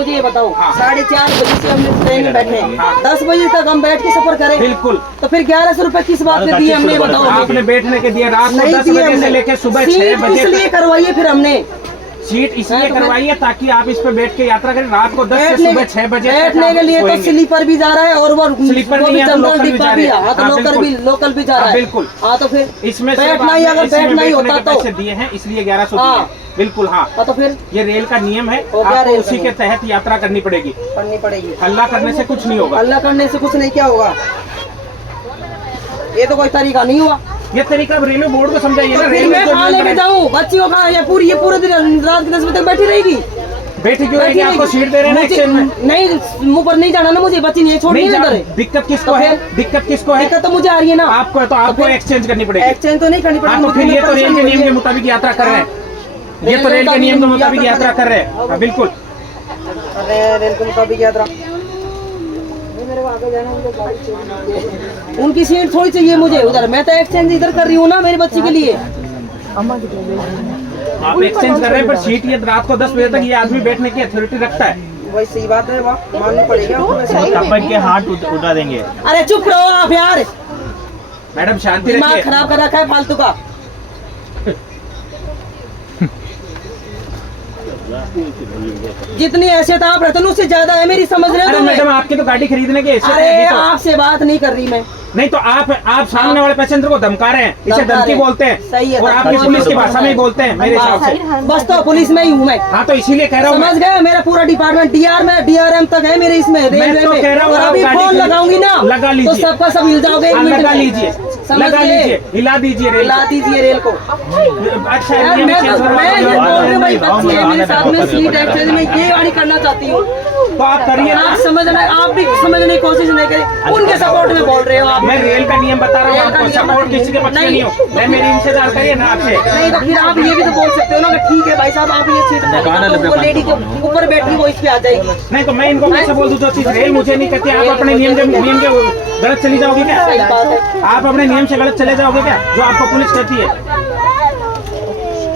मुझे ये बताओ, 4:30 बजे से हमने ट्रेन में बैठे हैं, 10 बजे तक हम बैठ के सफर करें। बिल्कुल। तो फिर 1100 रुपए किस बात के दिए हमने, बताओ। आपने बैठने के दिए, रात को नहीं 10 दिए बजे से हमने। लेके सुबह 6 बजे इसलिए करवाइए फिर हमने सीट इसलिए करवाई है ताकि आप इस पे बैठ के यात्रा करें। रात को 10 से सुबह 6 बजे बैठने के लिए तो स्लीपर भी जा रहा है और वो स्लीपर नहीं है तो लोकल भी जा रही है। तो लोकल भी जा रहा है। बिल्कुल। हाँ तो फिर इसमें बैठना ही, अगर बैठना ही होता तो पैसे दिए हैं इसलिए 1100 दिए हैं। बिल्कुल। हाँ तो फिर ये रेल का नियम है, आपको उसी के तहत यात्रा करनी पड़ेगी। हल्ला करने से कुछ नहीं होगा। हल्ला करने से कुछ नहीं, क्या होगा? ये तो कोई तरीका नहीं हुआ। ये तरीका रेलवे बोर्ड को समझाइए ना। रेलवे कहाँ लेके जाऊँ बच्ची को? कहाँ ये पूरे दिन रात के 10 बजे तक बैठी रहेगी? बैठी क्यों रहेगी? आपको सीट दे रहे हैं ना एक्सचेंज में। नहीं, मुँह पर नहीं जाना ना मुझे, बच्ची नहीं छोड़ नहीं जाना। दिक्कत किसको है? दिक्कत किसको है? दिक्कत तो मुझे आ रही है ना। आपको है तो आपको एक्सचेंज करनी पड़ेगी। एक्सचेंज तो नहीं करनी पड़ेगी। तो फिर ये तो रेल के नियम के मुताबिक यात्रा कर रहे हैं। ये तो रेल के नियम के मुताबिक यात्रा कर रहे हैं। बिल्कुल रेल के मुताबिक यात्रा। उनकी सीट थोड़ी चाहिए मुझे उधर, मैं तो एक्सचेंज इधर कर रही हूँ ना मेरी बच्ची के लिए। आप एक्सचेंज कर रहे हैं पर सीट ये रात को 10 बजे तक ये आदमी बैठने की अथॉरिटी रखता है। वही सही बात है, वाह माननी पड़ेगी। के हाथ उठा देंगे। अरे चुप रहो आप यार, मैडम शांति दिमाग रखिए। खराब कर रखा है फालतू का। जितनी हैसियत आप रहते हैं उससे ज्यादा है मेरी, समझ रहे हो? मैडम आपकी तो गाड़ी खरीदने की हैसियत अरे है। आपसे बात नहीं कर रही मैं। नहीं तो आप सामने वाले पैसेंजर को धमका रहे हैं, इसे धमकी बोलते हैं। सही है, और आपकी पुलिस की भाषा में ही बोलते हैं मेरे हिसाब से। बस तो पुलिस में ही हूँ मैं। हाँ तो इसीलिए कह रहा हूँ। समझ गए? मेरा पूरा डिपार्टमेंट डीआर में DRM तक है मेरे इसमें रेलवे तो कह रहा हूँ, में। और अभी आप फोन गाड़ी लगाऊंगी ना, लगा लीजिए। तो सबका सब हिल जाओगे। लगा लीजिए, लगा लीजिए, हिला दीजिए रेल, हिला दीजिए रेल को। अच्छा यार ये मैं चीज़ तो मैं ये बोल रही हूँ भाई, बच्ची है मेरे साथ में, सीट एक्सचेंज में ये गाड़ी करना चाहती हूँ। तो आप करिए ना। आप समझना, आप भी समझने की कोशिश नहीं करें, उनके सपोर्ट में बोल रहे हो आप। मैं रेल का नियम बता रहा हूँ आपको, सपोर्ट किसी के पक्ष में नहीं हो। मैं मेरी इनसे बात करिए ना आपसे। नहीं तो फिर आप ये भी तो बोल सकते हो ना कि ठीक है भाई साहब आप ये सीट वो लेडी जो ऊपर बैठी वो इस पे आ जाएगी। नहीं तो मैं इनको कैसे बोल दूँ जो चीज़ रेल मुझे नहीं कहती। आप अपने नियम के गलत चली जाओगे क्या? सही बात है। आप अपने नियम से गलत चले जाओगे क्या जो आपको पुलिस कहती है?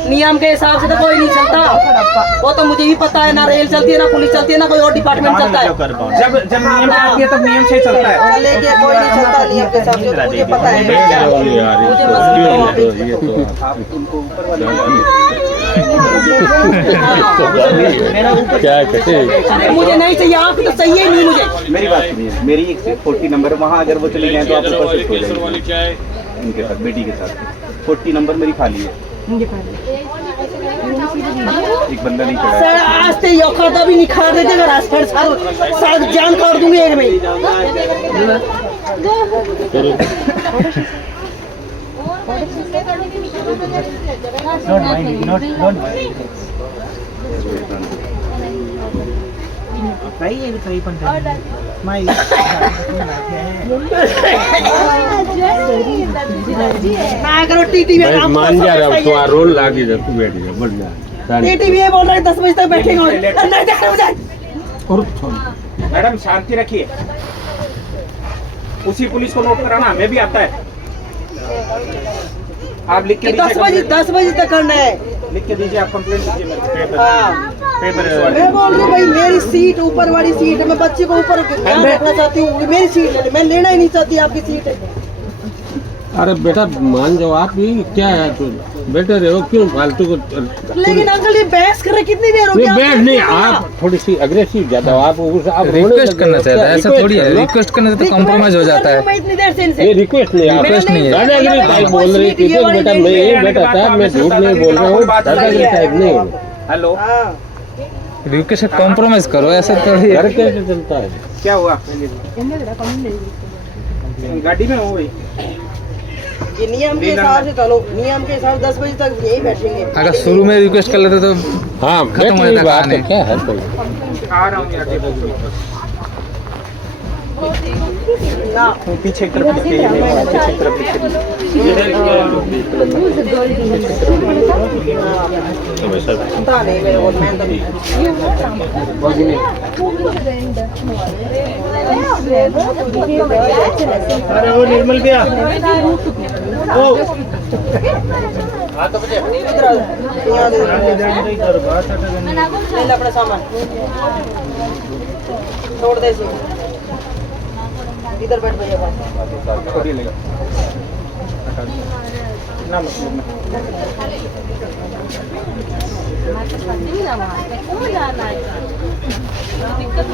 नियम के हिसाब से तो कोई नहीं चलता, वो तो मुझे भी पता है। ना रेल चलती है, ना पुलिस चलती है, ना कोई और डिपार्टमेंट चलता है। जब नियम चलती है तब नियम से ही चलता है। चलेगी, कोई नहीं चलता नियम के हिसाब से, तो मुझे पता है। मुझे मुझे नहीं चाहिए, आप तो चाहिए ही नहीं मुझे। मेरी बात सुनिए, मेरी एक सीट 40 नंबर, वहाँ अगर वो चले जाएं तो आप ऊपर शिफ्ट हो जाएंगे उनके साथ, बेटी के साथ। 40 नंबर मेरी खाली है, एक बंदा नहीं चढ़ा। सर आज तो ये खाता भी नहीं खा रहे थे, आज फिर साथ जान काट दूंगी एक में। टीटी में मान जा रहा हूँ, तो रोल लागी जा, तू बैठ जा, बढ़िया। टीटी में बोल रहे 10 बजे तक बैठेंगे। मैडम शांति रखिए, उसी पुलिस को नोट कराना हमें भी आता है। आप लिख के 10 बजे तक करना है। लिख के दीजिए, आप कंप्लेंट दीजिए मेरे पेपर। मैं बोल रही हूँ भाई मेरी सीट ऊपर वाली सीट है, मैं बच्चे को ऊपर रखना चाहती हूँ, मेरी सीट मैं लेना ही नहीं चाहती आपकी सीट। अरे बेटा मान जाओ, आप भी क्या है तो बेटर है, क्यों फालतू को। लेकिन अंकल ये बहस कर रहे कितनी देर हो गई? बहस नहीं, आप थोड़ी सी अग्रेसिव ज्यादा हो, आप रिक्वेस्ट करना चाहते हैं, ऐसा थोड़ी है। रिक्वेस्ट करने से तो कॉम्प्रोमाइज हो जाता है। मैं इतनी देर से इनसे ये रिक्वेस्ट नहीं, आप रिक्वेस्ट नहीं है। दादागिरी टाइप बोल रही थी बेटा, मैं यही बेटा साहब मैं झूठ नहीं बोल रहा हूँ, दादागिरी टाइप नहीं हो। हेलो, रिक्वेस्ट कॉम्प्रोमाइज करो, ऐसा थोड़ी घर कैसे चलता है? क्या हुआ? गाड़ी में हो गई। ये नियम के हिसाब से चलो, नियम के हिसाब 10 बजे तक यही बैठेंगे। अगर शुरू में रिक्वेस्ट कर लेते तो हाँ खत्म हो जाता बात कहानी। क्या है तो आ रहा हूँ आगे ना पीछे की तरफ पीछे की तरफ पता नहीं मेरे को, मैं तो अरे वो निर्मल भैया, इधर आ यहाँ से ले ले अपना सामान छोड़ दे इसे इधर बैठ भैया पास छोड़िए लेगा ना दिक्कत